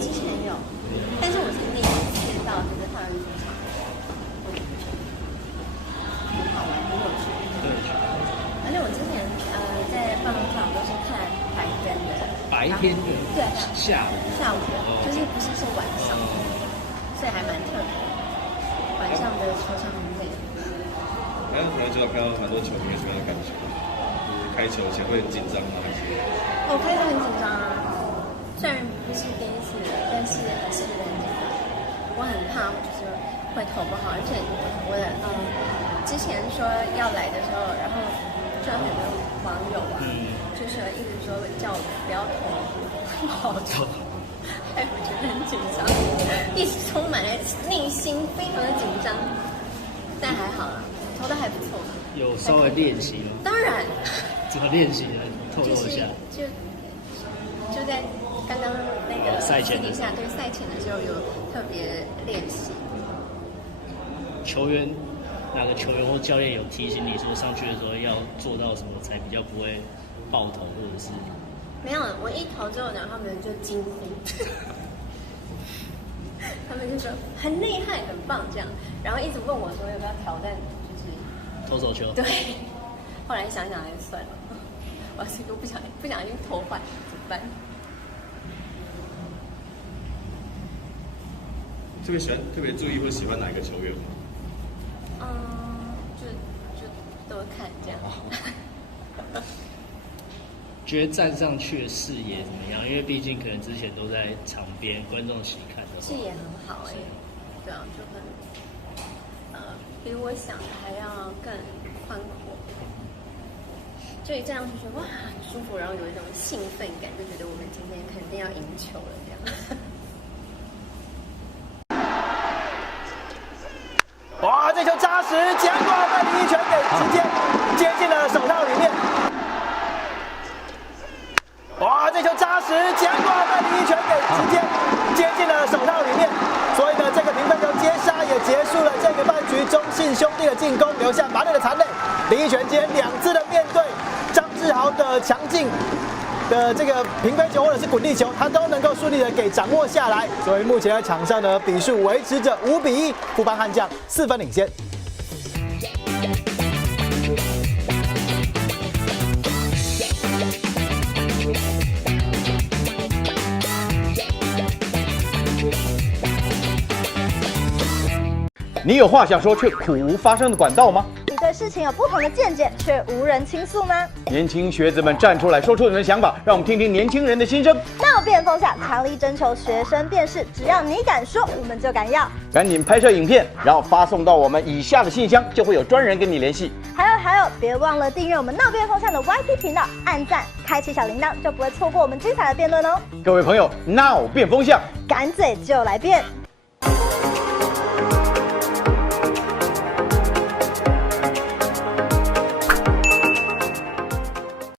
之前有，但是我是第一次到就是台湾足球场，很好玩，很有趣。对，而且我之前在棒球场都是看白天的，白天的，对，下午就是不是晚上，所以还蛮特别。晚上的球场很美。台湾球场看到蛮多球迷什么样的感觉？就是开球前会很紧张吗？还是？我开始很紧张啊，虽然不是第一次，但是还是很紧张。我很怕就是会投不好，而且我的之前说要来的时候，然后就有很多网友啊，就是一直说叫我不要投不好投，害我觉得很紧张，一直充满了内心非常的紧张，但还好啦，投的还不错。有稍微练习吗？当然。怎么练习的？透露一下。就在刚刚那个赛前私底下对赛前的时候有特别练习。球员哪个球员或教练有提醒你说上去的时候要做到什么才比较不会爆头，或者是？没有，我一投之后，然后他们就惊呼，他们就说很厉害、很棒这样，然后一直问我说要不要挑战，就是投手球。对，后来想想还是算了，我这个不小心投坏怎么办？特别注意或喜欢哪一个球员吗？就都看这样。觉得站上去的视野怎么样？因为毕竟可能之前都在场边，观众席看的话，视野很好哎，对啊，就很比我想的还要更宽阔。就一站上去觉得哇很舒服，然后有一种兴奋感，就觉得我们今天肯定要赢球了这样。哇，这球扎实，结果被李一拳给直接接进了手套里面。哇，这球扎实，结果被李一拳给直接接进了手套里面。所以呢，这个评分球接杀也结束了这个半局，中信兄弟的进攻留下满脸的残泪。李一拳今天2次的面对张志豪的强劲的这个平飞球或者是滚地球，他都能够顺利的给掌握下来。所以目前在场上呢，比数维持着5-1，富邦悍将4分领先。你有话想说却苦无发声的管道吗？你对事情有不同的见解却无人倾诉吗？年轻学子们站出来，说出你们的想法，让我们听听年轻人的心声。闹辩风下强力征求学生辨识，只要你敢说，我们就敢要。赶紧拍摄影片，然后发送到我们以下的信箱，就会有专人跟你联系。还有，别忘了订阅我们闹辩风向的 YT 频道，按赞，开启小铃铛，就不会错过我们精彩的辩论哦。各位朋友，闹辩风向，敢嘴就来辩。